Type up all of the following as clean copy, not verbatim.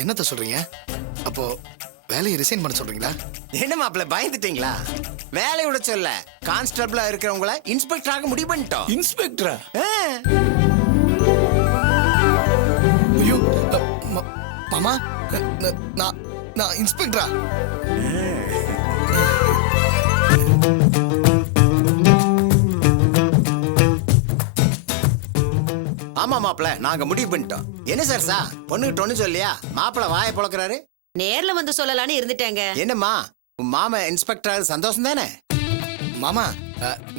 என்னத்த சொல்றீங்க? அப்போ வேலையை ரிசைன் பண்ண சொல்றீங்களா? என்ன மாப்பிள்ள பயந்துட்டீங்களா? வேலையை விட சொல்ல, கான்ஸ்டபிளா இருக்கிறவங்கள இன்ஸ்பெக்டர் ஆக முடிவு பண்ணிட்டோம். இன்ஸ்பெக்டரா? ஐயோ, மாமா, நான் நான் இன்ஸ்பெக்டரா? ஆமா மாப்பிள்ள, நாங்க முடிவு பண்ணிட்டோம். என்ன சார் பொண்ணுகிட்ட ஒண்ணு சொல்லியா? மாப்பிள்ள வாயை பொளக்குறாரு. நேர்ல வந்து சொல்லலான்னு இருந்துட்டேங்க. என்னம்மா, உன் மாமா இன்ஸ்பெக்டர் சந்தோஷம் தானே? மாமா,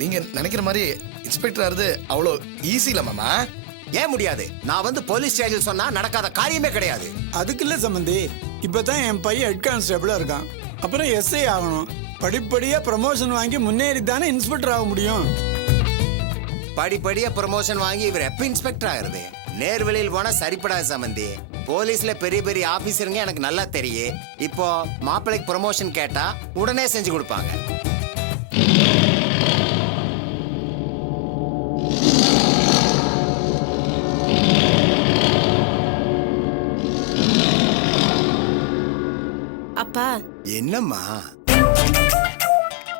நீங்க நினைக்கிற மாதிரி இன்ஸ்பெக்டர் ஆறது அவ்வளோ ஈஸி இல்ல மாமா. ஏன் முடியாது? நான் வந்து போலீஸ் ஸ்டேஷன் சொன்னா நடக்காத காரியமே கிடையாது. அதுக்கு இல்ல சம்பந்தி, இப்பதான் என் பையன் ஹெட் கான்ஸ்டபிளா இருக்கான். அப்புறம் எஸ்ஐ ஆகணும். படிப்படியா ப்ரமோஷன் வாங்கி முன்னேறி தானே இன்ஸ்பெக்டர் ஆக முடியும். படிப்படியா ப்ரமோஷன் வாங்கி இவர் எப்ப இன்ஸ்பெக்டர் ஆகுறது? நேர்வழியில் போனா சரிப்படாது சம்பந்தி. போலீஸ்ல பெரிய பெரிய ஆபீசருங்க எனக்கு நல்லா தெரியும். இப்போ மாப்பிள்ளைக்கு ப்ரமோஷன் கேட்டா உடனே செஞ்சு கொடுப்பாங்க. அப்பா, என்னம்மா?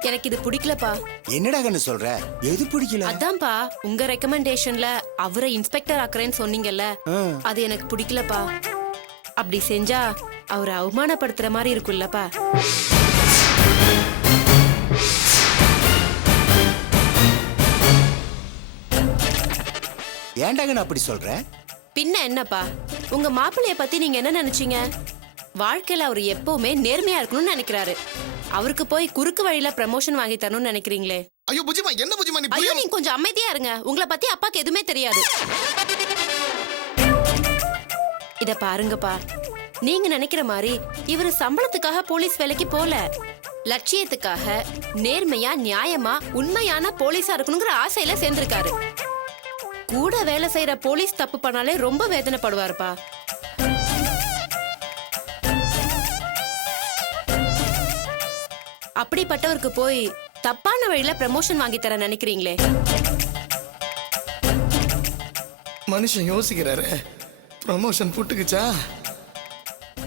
எனக்கு இது பிடிக்கலப்பா. என்னடா கண்ணு சொல்ற? எது பிடிக்கல? அதான்ப்பா, உங்க ரெக்கமெண்டேஷன்ல அவரை இன்ஸ்பெக்டர் ஆக்குறேன்னு சொன்னீங்கல்ல, அது எனக்கு பிடிக்கலப்பா. அப்படி செஞ்சா அவரை அவமானப்படுத்துற மாதிரி இருக்குல்லப்பா. ஏன்டா கண்ணு அப்படி சொல்ற? பின்ன என்னப்பா, உங்க மாப்பிள்ளைய பத்தி நீங்க என்ன நினைச்சீங்க? வாழ்க்கையில அவர் எப்பவுமே நேர்மையா இருக்கணும்னு நினைக்கிறாரு. அவருக்கு போய் குறுக்கு வழியில ப்ரமோஷன் வாங்கி தரணும்னு நினைக்கிறீங்களே? ஐயோ புஜிமா, என்ன புஜிமா நீ? ஐயோ, நீங்க கொஞ்சம் அமைதியா இருங்க. உங்களை பத்தி அப்பாக்கு எதுவுமே தெரியாது. இத பாருங்கப்பா, நீங்க நினைக்கிற மாதிரி இவரு சம்பளத்துக்காக போலீஸ் வேலைக்கு போல. லட்சியத்துக்காக நேர்மையா நியாயமா உண்மையான போலீஸா இருக்கணுங்கிற ஆசையில சேர்ந்திருக்காரு. கூட வேலை செய்யற போலீஸ் தப்பு பண்ணாலே ரொம்ப வேதனைப்படுவாருப்பா. அப்படிப்பட்டவருக்கு போய் தப்பான வழியில ப்ரமோஷன் வாங்கி தர நினைக்கிறீங்களே? மனுஷன் யோசிக்கிறாரு. ப்ரமோஷன் புட்டுக்குச்சா?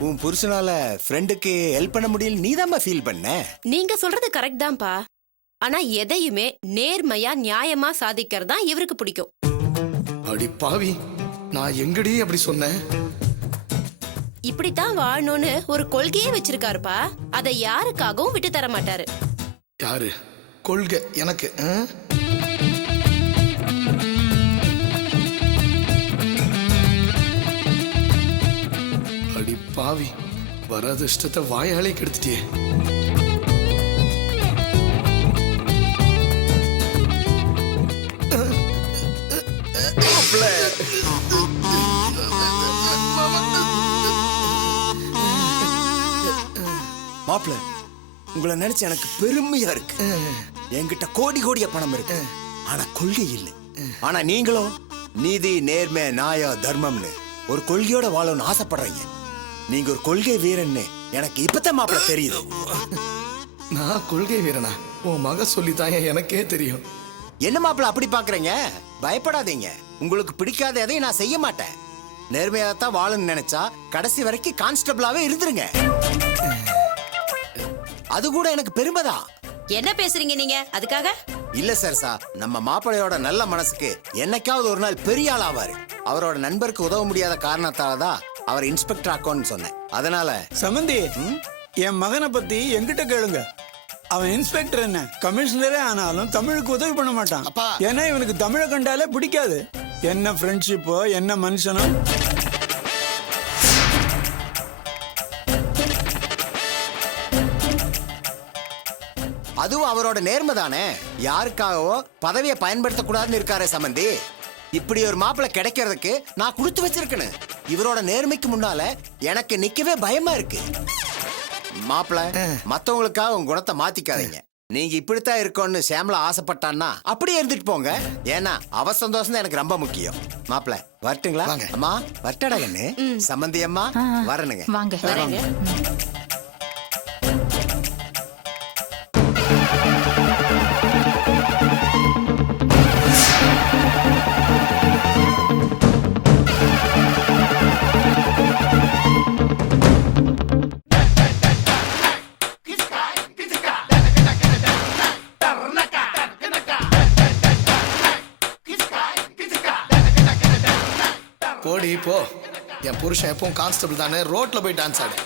உன் புருஷனால ஃப்ரெண்டுக்கு ஹெல்ப் பண்ண முடியல, நீதாம்மா ஃபீல் பண்ண. நீங்க சொல்றது கரெக்ட் தான்ப்பா. ஆனா எதையுமே நேர்மையா நியாயமா சாதிக்கிறது தான் இவருக்கு பிடிக்கும். அடி பாவி, நான் எங்கடி அப்படி சொன்னேன்? இப்படித்தான் வாழணும்னு ஒரு கொள்கையே வச்சிருக்காருப்பா. அதை யாருக்காகவும் விட்டு தர மாட்டாரு. யாரு கொள்கை? எனக்கு அடி பாவி, வராத இஷ்டத்தை வாயாலே கெடுத்துட்டியே. மாப்பிள்ள, உங்களை நினைச்சு எனக்கு பெருமையா இருக்கு. என்கிட்ட கோடி கோடிய பணம் இருக்கு, ஆனா கொள்கை இல்லை. ஆனா நீங்களும் நீதி, நேர்மை, நியாயம், தர்மம்னு ஒரு கொள்கையோட வாழணும்னு ஆசைப்படுறீங்க. நீங்க ஒரு கொள்கை வீரன்னு எனக்கு இப்பதான் மாப்பிள்ள தெரியுது. நான் கொள்கை வீரனா? உன் மக சொல்லித்தான் எனக்கே தெரியும். என்ன மாப்பிள்ள அப்படி பாக்குறீங்க? பயப்படாதீங்க. உங்களுக்கு பிடிக்காத எதையும் நான் செய்ய மாட்டேன். நேர்மையாகத்தான் வாழணும்னு நினைச்சா கடைசி வரைக்கும் கான்ஸ்டபிளாவே இருந்துருங்க. அது கூட எனக்கு பெருமைதான். என்ன பேசுறீங்க நீங்க? அதுக்காக இல்ல சார், நம்ம மாப்பிள்ளையோட நல்ல மனசுக்கு என்னைக்காவது ஒரு நாள் பெரிய ஆள் ஆவாரு. அவரோட நண்பருக்கு உதவ முடியாத காரணத்தாலதான் அவர் இன்ஸ்பெக்டர் ஆக்கோன்னு சொன்னேன். அதனால சம்பந்தி, என் மகனை பத்தி என்கிட்ட கேளுங்க. அவன் இன்ஸ்பெக்டர் என்ன கமிஷனரே ஆனாலும் தமிழுக்கு உதவி பண்ண மாட்டான். ஏன்னா இவனுக்கு தமிழை கண்டாலே பிடிக்காது. என்ன ஃப்ரெண்ட்ஷிப்போ, என்ன மனுஷனோ. அதுவும் அவரோட நேர்மை தானே. யாருக்காகவோ பதவியை பயன்படுத்த கூடாதுன்னு இருக்காரு சம்பந்தி. இப்படி ஒரு மாப்பிள்ளை கிடைக்கிறதுக்கு நான் கொடுத்து வச்சிருக்கேன். இவரோட நேர்மைக்கு முன்னால எனக்கு நிக்கவே பயமா இருக்கு. மாப்பிள்ளை, மத்தவங்களுக்காக உங்க குணத்தை மாத்திக்காதீங்க. நீங்க இப்படித்தான் இருக்கோன்னு ஷியாமளா ஆசைப்பட்டான்னா அப்படியே இருந்துட்டு போங்க. ஏன்னா அவ சந்தோஷம் தான் எனக்கு ரொம்ப முக்கியம். மாப்பிள்ளை வரட்டுங்களா? அம்மா வரட்டடா கண்ணு. சம்பந்தி அம்மா வரணுங்க. வரேங்க. என் புருஷன் எப்பவும் கான்ஸ்டபிள் தானே, ரோட்ல போய் டான்ஸ் ஆடு.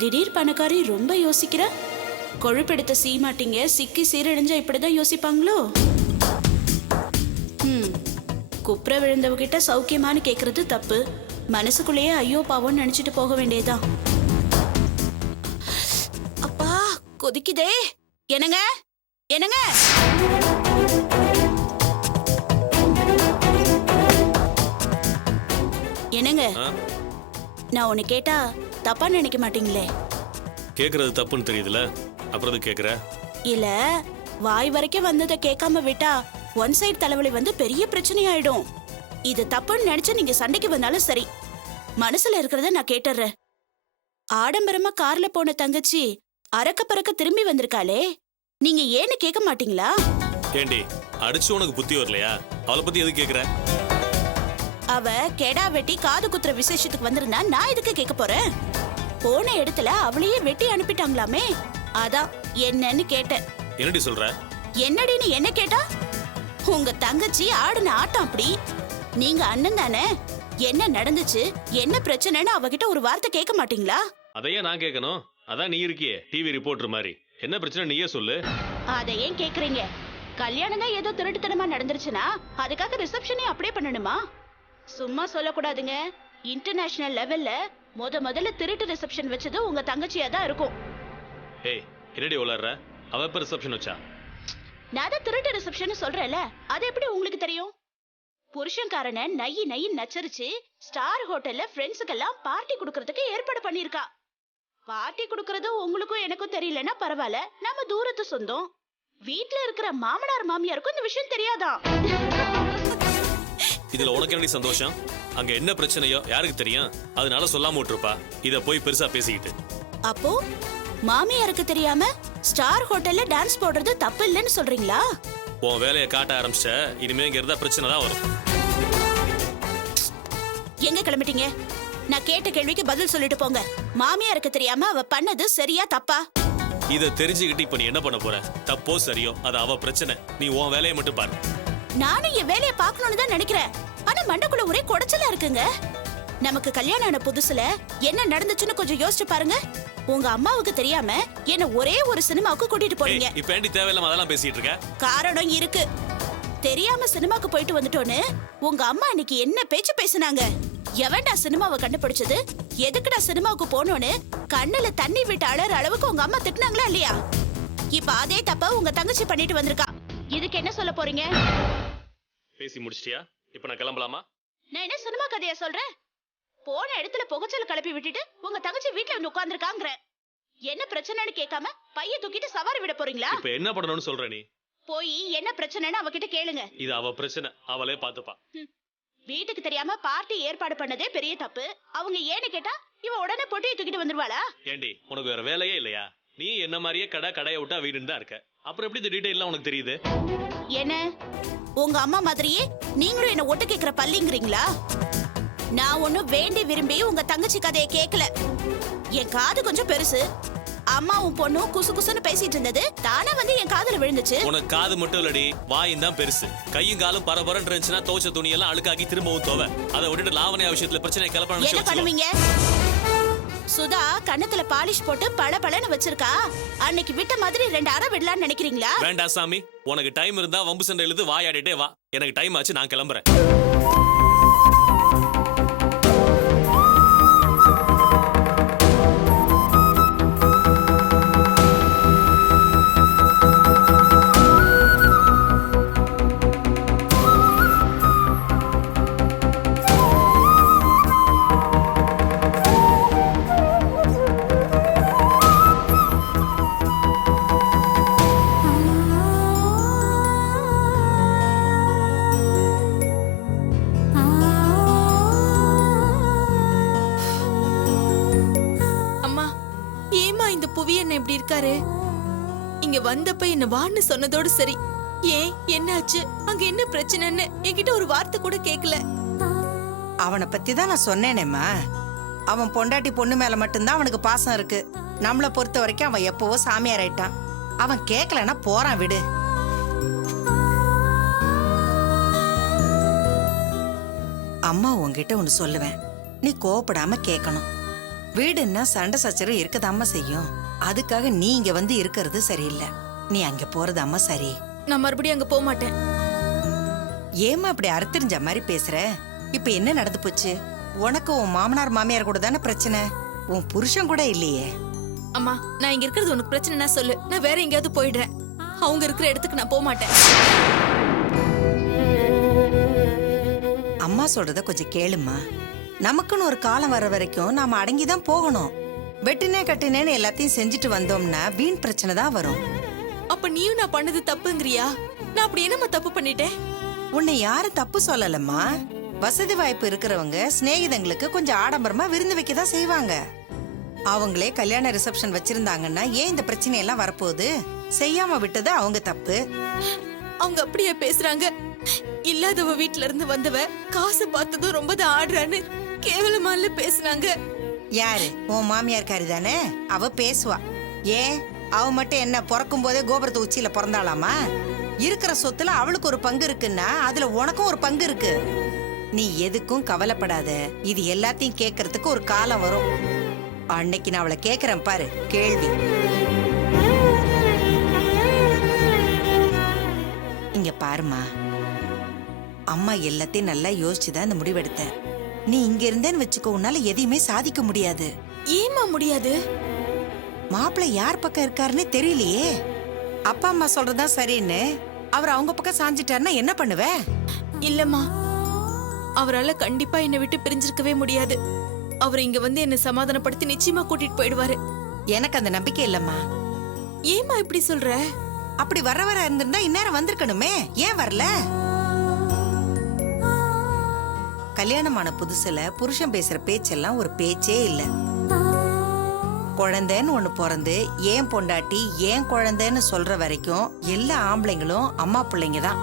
திடீர் பணக்காரி ரொம்ப யோசிக்கிற. கொழுப்பெடுத்த சீமாட்டிங்க சிக்கி சீரழிஞ்சா இப்படிதான் யோசிப்பாங்களோ? குப்புற விழுந்தவகிட்ட சௌக்கியமானு கேக்குறது தப்பு. மனசுக்குள்ளேயே ஐயோ பாவம்னு நினைச்சிட்டு போக வேண்டியதுதான். அப்பா கொதிக்குதே. என்னங்க என்னங்க, என்னங்க, நான் உன்னை கேட்டா தப்பா நினைக்க மாட்டீங்களே? கேக்குறது தப்புன்னு தெரியுதுல, அப்புறம் எதுக்கு கேக்குற? இல்ல, வாய் வரைக்கும் வந்ததை கேட்காம விட்டா ஒன் சைடு தலைவலி வந்து பெரிய பிரச்சனை ஆயிடும். இது தப்புன்னு நினைச்சு நீங்க சண்டைக்கு வந்தாலும் சரி, மனசுல இருக்கிறத நான் கேட்டுறேன். ஆடம்பரமா கார்ல போன தங்கச்சி அரக்க பறக்க திரும்பி வந்திருக்காளே, நீங்க ஏன்னு கேட்க மாட்டீங்களா? ஏண்டி அடிச்சு உனக்கு புத்தி வரலையா? அவளை பத்தி எதுக்கு கேக்குற? அவ கெடா வெட்டி காது குத்துற விசேஷத்துக்கு வந்திருந்தா நான் எதுக்கு கேட்க போறேன்? போன இடத்துல அவளையே வெட்டி அனுப்பிட்டாங்களாமே, அதான் என்னன்னு கேட்டேன். என்னடி சொல்ற? என்னடின்னு என்ன கேட்டா? உங்க தங்கச்சி ஆடுன ஆட்டம் அப்படி. நீங்க அண்ணன் தானே, என்ன நடந்துச்சு, என்ன பிரச்சனைன்னு அவகிட்ட ஒரு வார்த்தை கேட்க மாட்டீங்களா? அதையே நான் கேட்கணும்? அதான் நீ இருக்கியே டிவி ரிப்போர்ட்டர் மாதிரி, என்ன பிரச்சனை நீயே சொல்லு. அதை ஏன் கேக்குறீங்க? கல்யாணம் தான் ஏதோ திருட்டுத்தனமா நடந்துருச்சுன்னா அதுக்காக ரிசப்ஷனே அப்படியே பண்ணணுமா? சும்மா சொல்லக்கூடாதுங்க. இன்டர்நேஷனல் லெவல்ல முதல்ல திருட்டு ரிசப்ஷன் வச்சது உங்க தங்கச்சியா தான் இருக்கும். ஏய் என்னடி உளர்ற? அவ எப்ப ரிசப்ஷன் வச்சா? நான் தான் திருட்டு ரிசப்ஷன் சொல்றேன்ல, அது எப்படி உங்களுக்கு தெரியும்? புருஷன்காரனை நையி நச்சரிச்சு ஸ்டார் ஹோட்டல்ல ஃப்ரெண்ட்ஸுக்கெல்லாம் பார்ட்டி கொடுக்கறதுக்கு ஏற்பாடு பண்ணிருக்கா. பார்ட்டி கொடுக்கறது உங்களுக்கும் எனக்கும் தெரியலன்னா பரவாயில்ல, நம்ம தூரத்து சொந்தம். வீட்ல இருக்கிற மாமனார் மாமியாருக்கும் இந்த விஷயம் தெரியாதான். இதுல உனக்கு எப்படி சந்தோஷம்? அங்க என்ன பிரச்சனையோ யாருக்கு தெரியும்? அதனால சொல்லாம விட்டுருப்பா. இத போய் பெருசா பேசிக்கிட்டு. அப்போ மாமியாருக்கு தெரியாம ஸ்டார் ஹோட்டல்ல டான்ஸ் போடுறது தப்பு இல்லைன்னு சொல்றீங்களா? உன் வேலையை காட்ட ஆரம்பிச்ச இனிமே இங்க இருந்தா பிரச்சனை தான் வரும். எங்க கிளம்பிட்டீங்க? நான் கேட்ட கேள்விக்கு பதில் சொல்லிட்டு போங்க. மாமியாருக்கு தெரியாம அவ பண்ணது சரியா தப்பா? இத தெரிஞ்சுக்கிட்டு இப்ப நீ என்ன பண்ண போற? தப்போ சரியோ அது அவ பிரச்சனை, நீ உன் வேலையை மட்டும் பாரு. நானும் என் வேலையை பார்க்கணும்னு தான் நினைக்கிறேன். ஆனா மண்டக்குள்ள ஒரே குடைச்சலா இருக்குங்க. நமக்கு கல்யாணம் ஆன புதுசுல என்ன நடந்துச்சுன்னு கொஞ்சம் யோசிச்சு பாருங்க. உங்க அம்மாவுக்கு தெரியாம என்ன ஒரே ஒரு சினிமாவுக்கு கூட்டிட்டு போறீங்க. இப்ப ஏண்டி தேவையில்லாம அதெல்லாம் பேசிட்டு இருக்க? காரணம் இருக்கு. தெரியாம சினிமாக்கு போயிட்டு வந்துட்டோன்னு உங்க அம்மா இன்னைக்கு என்ன பேச்சு பேசுனாங்க. எவன்டா சினிமாவை கண்டுபிடிச்சது, எதுக்குடா சினிமாவுக்கு போனோன்னு கண்ணுல தண்ணி விட்டு அழற அளவுக்கு உங்க அம்மா திட்டினாங்களா இல்லையா? இப்ப அதே தப்ப உங்க தங்கச்சி பண்ணிட்டு வந்திருக்கா. இதுக்கு என்ன சொல்ல போறீங்க? பேசி முடிச்சிட்டியா? இப்ப நான் கிளம்பலாமா? நான் என்ன சினிமா கதையா சொல்றேன்? போன இடத்துல புகைச்சல் கிளப்பி விட்டுட்டு உங்க தங்கச்சி வீட்டுல வந்து உட்கார்ந்துருக்காங்கற. என்ன பிரச்சனைன்னு கேட்காம பைய தூக்கிட்டு சவாரி விட போறீங்களா? இப்ப என்ன பண்ணணும்னு சொல்ற நீ? போய் என்ன பிரச்சனைன்னு அவகிட்ட கேளுங்க. இது அவ பிரச்சனை, அவளே பாத்துப்பா. வீட்டுக்கு தெரியாம பார்ட்டி ஏற்பாடு பண்ணதே பெரிய தப்பு. அவங்க ஏன்னு கேட்டா இவ உடனே பொட்டியை தூக்கிட்டு வந்துருவாளா? ஏண்டி உனக்கு வேற வேலையே இல்லையா? நீ என்ன மாதிரியே கடையை விட்டா வீடுன்னு தான் இருக்க. அப்புறம் எப்படி இந்த டீடைல்லாம் உனக்கு தெரியுது? என்ன உங்க அம்மா மாதிரியே நீங்களும் என்ன ஒட்டு கேக்குற பள்ளிங்கிறீங்களா? நான் ஒன்னும் வேண்டி விரும்பி உங்க தங்கச்சி கதையை கேட்கல. என் காது கொஞ்சம் பெருசு. அம்மாவும் பொண்ணும் குசு குசுன்னு பேசிட்டு இருந்தது தானே வந்து என் காதுல விழுந்துச்சு. உனக்கு காது மட்டும் இல்லடி, வாயும் தான் பெருசு. கையும் காலும் பரபரன்னு இருந்துச்சுன்னா துவைச்ச துணியெல்லாம் அழுக்காக்கி திரும்பவும் தோவ. அதை விட்டுட்டு லாவணியா விஷயத்துல பிரச்சனை கிளப்பணும். என்ன பண்ணுவீங்க? சுதா கண்ணத்துல பாலிஷ் போட்டு பளபளன்னு வச்சிருக்கா. அன்னைக்கு விட்ட மாதிரி 2 அரை விடலான்னு நினைக்கிறீங்களா? வேண்டாம் சாமி, உனக்கு டைம் இருந்தா வம்பு சண்டை எழுது வாயாடிட்டே வா. எனக்கு டைம் ஆச்சு, நான் கிளம்புறேன். இப்படி இருக்காரு? இங்க வந்தப்ப என்ன வான்னு சொன்னதோடு சரி. ஏன் என்னாச்சு, அங்க என்ன பிரச்சனைன்னு என்கிட்ட ஒரு வார்த்தை கூட கேட்கல. அவனை பத்தி தான் நான் சொன்னேனேம்மா. அவன் பொண்டாட்டி பொண்ணு மேல மட்டும்தான் அவனுக்கு பாசம் இருக்கு. நம்மள பொறுத்த வரைக்கும் அவன் எப்பவோ சாமியார் ஆயிட்டான். அவன் கேட்கலன்னா போறான், விடு. அம்மா உன்கிட்ட ஒன்னு சொல்லுவேன், நீ கோவப்படாம கேட்கணும். வீடுன்னா சண்டை சச்சரவு இருக்கதாம்மா செய்யும். அதுக்காக நீ இங்க வந்து இருக்கிறது சரியில்லை. நீ அங்க போறது அம்மா சரி. நான் மறுபடியும் அங்க போக மாட்டேன். ஏமா அப்படி அறுத்தறிஞ்ச மாதிரி பேசுற? இப்ப என்ன நடந்து போச்சு? உனக்கு உன் மாமனார் மாமியார் கூட தானே பிரச்சனை, உன் புருஷன் கூட இல்லையே. அம்மா, நான் இங்க இருக்கிறது உனக்கு பிரச்சனைனா சொல்லு, நான் வேற எங்கேயாவது போயிடுறேன். அவங்க இருக்கிற இடத்துக்கு நான் போக மாட்டேன். அம்மா சொல்றத கொஞ்சம் கேளுமா. நமக்குன்னு ஒரு காலம் வர வரைக்கும் நாம அடங்கிதான் போகணும். வெட்டினே கட்டினேன்னு எல்லாத்தையும் செஞ்சுட்டு வந்தோம்னா வீண் பிரச்சனை தான் வரும். அப்ப நீயும் நான் பண்ணது தப்புங்கறியா? நான் அப்படி என்னம்மா தப்பு பண்ணிட்டேன்? உன்னை யாரும் தப்பு சொல்லலம்மா. வசதி வாய்ப்பு இருக்கிறவங்க சிநேகிதங்களுக்கு கொஞ்சம் ஆடம்பரமா விருந்து வைக்க தான் செய்வாங்க. அவங்களே கல்யாண ரிசப்ஷன் வச்சிருந்தாங்கன்னா ஏன் இந்த பிரச்சனை எல்லாம் வரப்போகுது? செய்யாம விட்டது அவங்க தப்பு. அவங்க அப்படியே பேசுறாங்க. இல்லாதவ வீட்ல இருந்து வந்தவ காசு பார்த்ததும் ரொம்ப தான் ஆடுறான்னு கேவலமால பேசுனாங்க. யாரு? உன் மாமியார்காரி தானே, அவ பேசுவா. ஏன் அவ மட்டும் என்ன பிறக்கும் போதே கோபுரத்து உச்சியில பிறந்தாளாமா? இருக்கிற சொத்துல அவளுக்கு ஒரு பங்கு இருக்குன்னா அதுல உனக்கும் ஒரு பங்கு இருக்கு. நீ எதுக்கும் கவலைப்படாத. இது எல்லாத்தையும் கேட்கறதுக்கு ஒரு காலம் வரும். அன்னைக்கு நான் அவளை கேக்குறேன் பாரு, கேள்வி. இங்க பாருமா, அம்மா எல்லாத்தையும் நல்லா யோசிச்சுதான் இந்த முடிவெடுத்தேன். நீ இங்க இருந்தேன்னு வச்சுக்கோ, உன்னால எதையுமே சாதிக்க முடியாது. ஏமா முடியாது? மாப்பிள்ளை யார் பக்கம் இருக்காருன்னு தெரியலையே. அப்பா அம்மா சொல்றதா சரின்னு அவர் அவங்க பக்கம் சாஞ்சிட்டாருன்னா என்ன பண்ணுவ? இல்லம்மா, அவரால கண்டிப்பா என்னை விட்டு பிரிஞ்சிருக்கவே முடியாது. அவர் இங்க வந்து என்ன சமாதானப்படுத்தி நிச்சயமா கூட்டிட்டு போயிடுவாரு. எனக்கு அந்த நம்பிக்கை இல்லம்மா. ஏமா இப்படி சொல்ற? அப்படி வர இருந்திருந்தா இந்நேரம் வந்திருக்கணுமே, ஏன் வரல? கல்யாணமான புதுசுல புருஷன் பேசுற பேச்செல்லாம் ஒரு பேச்சே இல்ல. குழந்தைன்னு ஒண்ணு பிறந்து ஏன் பொண்டாட்டி ஏன் குழந்தைன்னு சொல்ற வரைக்கும் எல்லா ஆம்பளைங்களும் அம்மா பிள்ளைங்க தான்.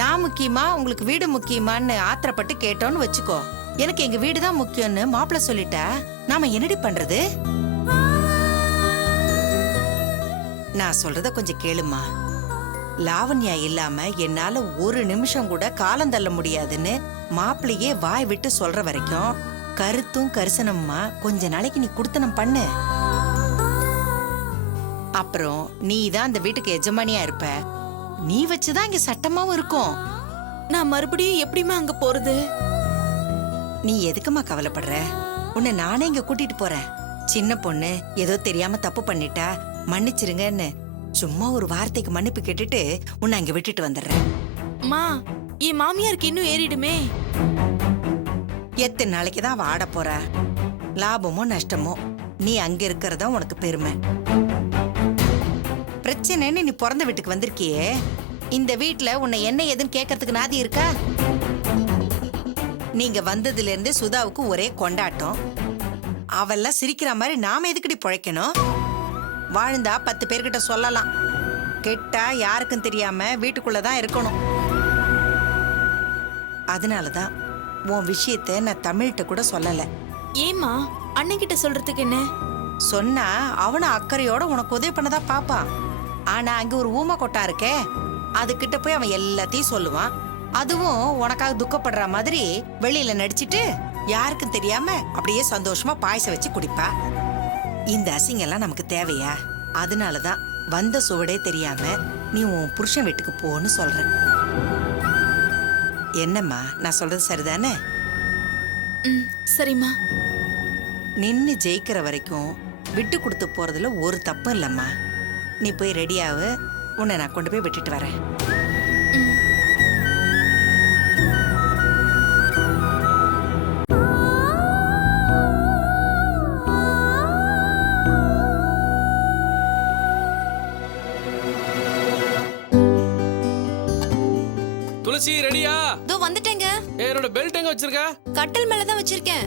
நான் முக்கியமா உங்களுக்கு வீடு முக்கியமான்னு ஆத்திரப்பட்டு கேட்டோன்னு வச்சுக்கோ, எனக்கு எங்க வீடு தான் முக்கியம்னு மாப்பிள்ளை சொல்லிட்டா நாம என்னடி பண்றது? நான் சொல்றத கொஞ்சம் கேளுமா. லாவண்யா இல்லாம என்னால ஒரு நிமிஷம் கூட காலம் தள்ள முடியாதுன்னு மாப்பிள்ளையே வாய் விட்டு சொல்ற வரைக்கும் கருத்தும் கரிசனம்மா கொஞ்ச நாளைக்கு நீ குடுத்தனம் பண்ணு. அப்புறம் நீ தான் அந்த வீட்டுக்கு எஜமானியா இருப்ப. நீ வச்சுதான் இங்க சட்டமாவும் இருக்கும். நான் மறுபடியும் எப்படிமா அங்க போறது? நீ எதுக்குமா கவலைப்படுற? உன்னை நானே இங்க கூட்டிட்டு போறேன். சின்ன பொண்ணு ஏதோ தெரியாம தப்பு பண்ணிட்டா மன்னிச்சிருங்கன்னு சும்மா ஒரு வார்த்தைக்கு மன்னிப்பு கேட்டுட்டு உன்னை அங்க விட்டுட்டு வந்துடுறேன். மா, என் மாமியாருக்கு இன்னும் ஏறிடுமே. எத்தனை நாளைக்கு தான் அவ ஆட போற? லாபமோ நஷ்டமோ நீ அங்க இருக்கிறதா உனக்கு பெருமை. பிரச்சனைன்னு நீ பிறந்த வீட்டுக்கு வந்திருக்கியே, இந்த வீட்டுல உன்னை என்ன ஏதுன்னு கேட்கறதுக்கு நாதி இருக்கா? நீங்க வந்ததுல இருந்து சுதாவுக்கு ஒரே கொண்டாட்டம். அவெல்லாம் சிரிக்கிற மாதிரி நாம எதுக்கடி பிழைக்கணும்? வாழ்ந்தா 10 பேர்கிட்ட சொல்லலாம், கெட்டா யாருக்கும் தெரியாம வீட்டுக்குள்ளதான் இருக்கணும். அதனாலதான் உன் விஷயத்த நான் தமிழ்கிட்ட கூட சொல்லல. ஏமா அண்ணன்கிட்ட சொல்றதுக்கு என்ன? சொன்னா அவன அக்கறையோட உனக்கு உதவி பண்ணதா பாப்பான். ஆனா அங்க ஒரு ஊமை கொட்டா இருக்கே, அதுகிட்ட போய் அவன் எல்லாத்தையும் சொல்லுவான். அதுவும் உனக்காக துக்கப்படுற மாதிரி வெளியில நடிச்சிட்டு யாருக்கும் தெரியாம அப்படியே சந்தோஷமா பாயசம் வச்சு குடிப்பா. இந்த அசிங்கெல்லாம் நமக்கு தேவையா? அதனாலதான் வந்த சுவடே தெரியாம நீ உன் புருஷன் வீட்டுக்கு போன்னு சொல்ற. என்னம்மா, நான் சொல்றது சரிதானே? சரிம்மா. நின்னு ஜெயிக்கிற வரைக்கும் விட்டு கொடுத்து போறதுல ஒரு தப்பும் இல்லம்மா. நீ போய் ரெடியாவு, உன்னை நான் கொண்டு போய் விட்டுட்டு வரேன். துளசி ரெடியா? இதோ வந்துட்டேங்க. என்னோட பெல்ட் எங்க வச்சிருக்க? கட்டில் மேல தான் வச்சிருக்கேன்.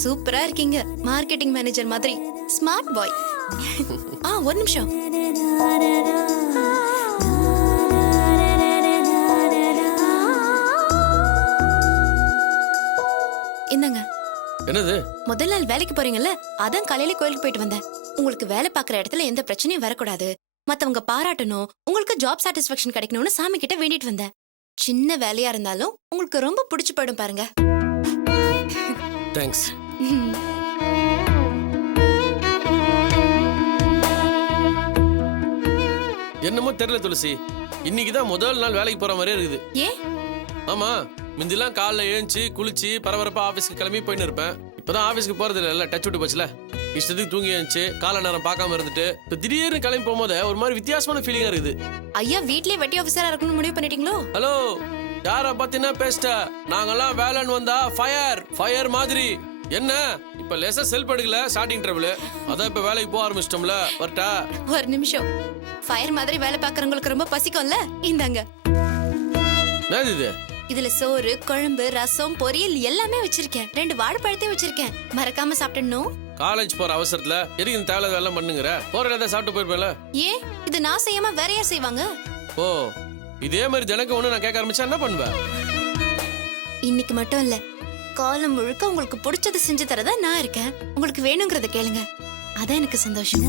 சூப்பரா இருக்கீங்க. மார்க்கெட்டிங் மேனேஜர் மாதிரி. Smart boy. ஒரு நிமிஷம். என்னங்க? என்னது? முதல் நாள் வேலைக்கு போறீங்கல்ல, அதான் காலையில கோயிலுக்கு போயிட்டு வந்தேன். உங்களுக்கு வேலை பார்க்குற இடத்துல எந்த பிரச்சனையும் வரக்கூடாது, மத்தவங்க பாராட்டணும், உங்களுக்கு ஜாப் சாட்டிஸ்ஃபேக்ஷன் கிடைக்கணும்னு சாமி கிட்ட வேண்டிட்டு வந்தேன். சின்ன வேலையா இருந்தாலும் உங்களுக்கு ரொம்ப பிடிச்சு போயிடும் பாருங்க. தேங்க்ஸ். என்னமோ தெரியல துளசி, இன்னைக்கு தான் முதல் நாள் வேலைக்கு போற மாதிரியே இருக்குது. ஏன்? ஆமா, முந்திலாம் காலைல எழுந்துச்சு குளிச்சு பரபரப்பா ஆபீஸ்க்கு கிளம்பி போயின்னு இருப்பேன். இப்பதான் ஆபீஸ்க்கு போறது இல்ல, டச் விட்டு போச்சுல. இஷ்டத்துக்கு தூங்கி எழுந்துச்சு காலை நேரம் பார்க்காம இருந்துட்டு இப்ப திடீர்னு கிளம்பி போகும்போது ஒரு மாதிரி வித்தியாசமான ஃபீலிங்கா இருக்குது. ஐயா வீட்லயே வெட்டி ஆபீசரா இருக்கணும்னு முடிவு பண்ணிட்டீங்களோ? ஹலோ, யார பத்தினா பேசிட்ட? நாங்கெல்லாம் வேலைன்னு வந்தா ஃபயர் மாதிரி. என்ன இப்ப லேசா செல்ஃப் எடுக்கல, ஸ்டார்டிங் ட்ரபிள். அதான் இப்ப வேலைக்கு போக ஆரம்பிச்சிட்டோம்ல. வரட்டா? ஒரு நிமிஷம். ஃபயர் மாதிரி வேலை பார்க்கறவங்களுக்கு ரொம்ப பசிக்கும்ல, இந்தாங்க. என்னது இது? இதுல சோறு, குழம்பு, ரசம், பொரியல் எல்லாமே வச்சிருக்கேன். 2 வாழைப்பழத்தையும் வச்சிருக்கேன். மறக்காம சாப்பிடணும். காலேஜ் போற அவசரத்துல எதுக்கு இந்த தேவையில்லாத வேலை பண்ணுங்கிற? போற இடத்த சாப்பிட்டு போயிருப்பேன்ல. ஏன் இது நான் செய்யாம வேற யார் செய்வாங்க? ஓ, இதே மாதிரி ஜனக்கு ஒண்ணு நான் கேட்க ஆரம்பிச்சா என்ன பண்ணுவேன்? இன்னைக்கு மட்டும் இல்ல, காலம் முழுக்க உங்களுக்கு பிடிச்சது செஞ்சு தரதா நான் இருக்கேன். உங்களுக்கு வேணுங்கிறத கேளுங்க, அதான் எனக்கு சந்தோஷம்.